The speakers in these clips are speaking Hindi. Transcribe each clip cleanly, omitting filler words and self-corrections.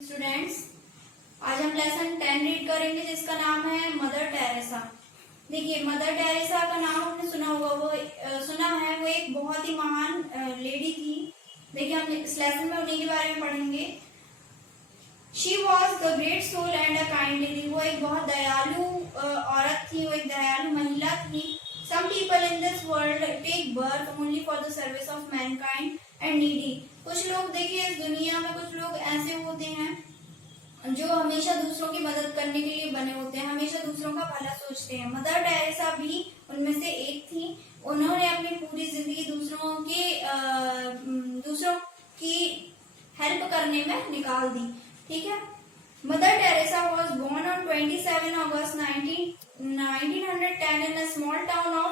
स्टूडेंट्स, आज हम लेसन 10 रीड करेंगे जिसका नाम है मदर टेरेसा। देखिए, मदर टेरेसा का नाम आपने सुना होगा, सुना है। वो एक बहुत ही महान लेडी थी। देखिए, हम इस लेसन में उन्हीं के बारे में पढ़ेंगे। She was the great soul and a kind lady. वो एक बहुत दयालु औरत थी, वो एक दयालु महिला थी। Some people in this world take birth only for the service of mankind and needy. कुछ लोग, देखिए, इस दुनिया में कुछ लोग ऐसे होते हैं जो हमेशा दूसरों की मदद करने के लिए बने होते हैं, हमेशा दूसरों का भला सोचते हैं। मदर टेरेसा भी उनमें से एक थी। उन्होंने अपनी पूरी जिंदगी दूसरों की हेल्प करने में निकाल दी। ठीक है। Mother Teresa was born on 27 August 1910 in a small town of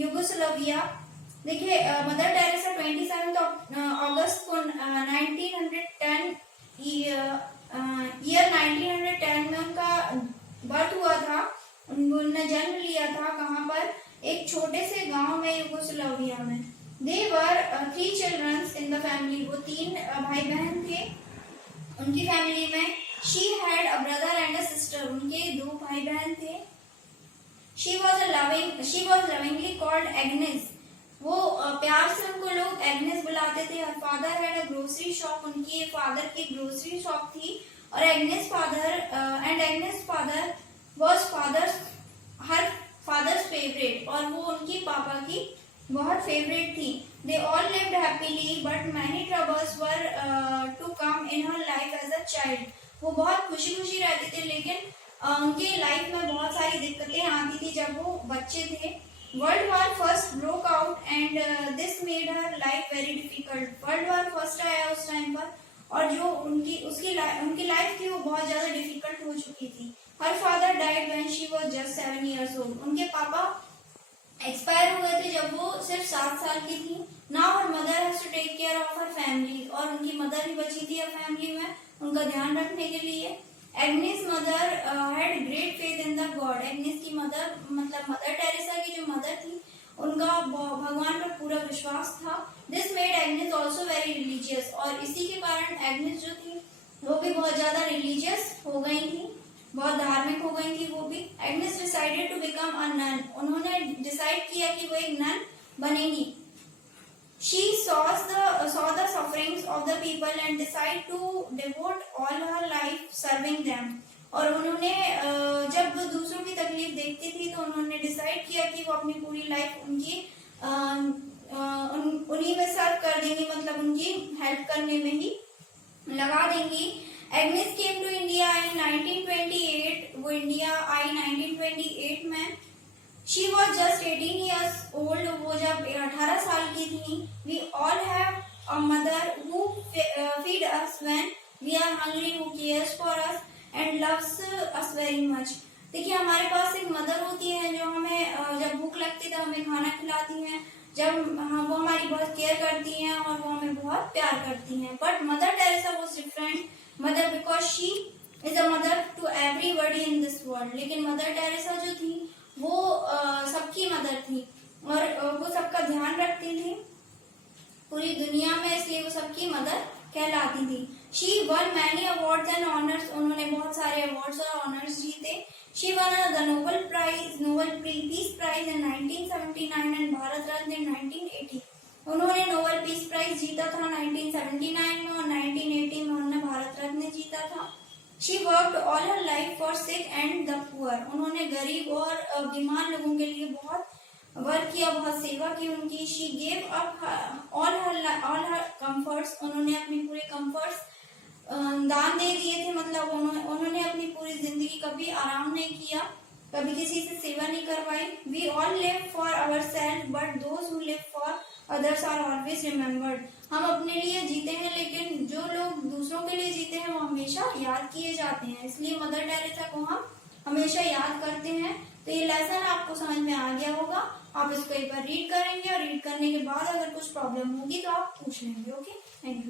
Yugoslavia. देखिए, मदर टेरेसा 27 अगस्त को 1910 ईयर 1910 में उनका बर्थ हुआ था। उन्होंने जन्म लिया था कहाँ पर? एक छोटे से गांव में, यूगोस्लाविया में। They were 3 children in the family. वो 3 भाई बहन थे उनकी फैमिली में। She had a brother and a sister. उनके 2 भाई बहन थे। She was lovingly called Agnes. वो प्यार से उनको लोग एग्नेस बुलाते थे। Her father had a grocery shop. उनकी फादर की ग्रोसरी शॉप थी। और Agnes father was her father's favorite. और वो उनकी पापा की बहुत फेवरेट थी। They all lived happily, but many troubles were to come in her life as a child. वो बहुत खुशी खुशी रहते थे, लेकिन उनके लाइफ में बहुत सारी दिक्कतें आती थी जब वो बच्चे थे। World war first broke out and this made her life very difficult. World war first आया उस टाइम पर, और जो उनकी लाइफ थी वो बहुत ज्यादा डिफिकल्ट हो चुकी थी। Her father died when she was just 7 years old. उनके पापा एक्सपायर हुए थे जब वो सिर्फ 7 साल की थी। Now her mother has to take care of her family. और उनकी मदर भी बची थी फैमिली में उनका ध्यान रखने के लिए। Agnes mother had great faith in the God. Agnes की मदर, मतलब मदर टेरेसा की जो मदर थी, उनका भगवान पर पूरा विश्वास था। This made Agnes also very religious. और इसी के कारण एग्नेस जो थी वो भी बहुत ज्यादा रिलीजियस हो गई थी, बहुत धार्मिक हो गई थी वो भी। Agnes decided to become a nun. उन्होंने डिसाइड किया कि वो एक नन बनेंगी। She saw the sufferings of the people and decided to devote all her life serving them. और उन्होंने जब दूसरों की तकलीफ देखती थी तो उन्होंने डिसाइड किया कि वो अपनी पूरी लाइफ उन्हीं में सर्व कर देंगी, मतलब उनकी हेल्प करने में ही लगा देंगी। Agnes came to India in 1928. वो इंडिया आई 1928 में। She was just 18 years old. वो जब 18 साल की थी। We all have a mother who feed us when we are hungry, who cares for us and loves us very much. देखिए, हमारे पास एक मदर होती है जो हमें जब भूख लगती है तो हमें खाना खिलाती हैं, जब वो हमारी बहुत केयर करती हैं और वो हमें बहुत प्यार करती हैं। But Mother Teresa was different mother because she is a mother to everybody in this world. लेकिन मदर टेरेसा जो थी वो सबकी मदर थी और वो सबका ध्यान रखती थी पूरी दुनिया में, इसलिए वो सबकी मदर कहलाती थी। She won many awards and honours. उन्होंने बहुत सारे अवार्ड्स और ऑनर्स जीते। She won the Nobel peace prize in 1979 and Bharat Ratna in 1980. उन्होंने नोबेल पीस प्राइज जीता था 1979 में, और 1980 में उन्होंने भारत रत्न जीता था। She worked all her life for sick and the poor. उन्होंने गरीब और बीमार लोगों के लिए बहुत वर्क किया, बहुत सेवा की उनकी। She gave up all her comforts. उन्होंने अपने पूरे comforts दान दे दिए थे, मतलब उन्होंने अपनी पूरी जिंदगी कभी आराम नहीं किया, कभी किसी से सेवा नहीं करवाई। We all live for ourselves, but those who live for others are always remembered. हम अपने लिए जीते हैं, लेकिन जो लोग दूसरों के लिए जीते हैं वो हमेशा याद किए जाते हैं, इसलिए मदर टेरेसा को हम हमेशा याद करते हैं। तो ये लेसन आपको समझ में आ गया होगा। आप इसको एक बार रीड करेंगे और रीड करने के बाद अगर कुछ प्रॉब्लम होगी तो आप पूछ लेंगे। Okay, thank you.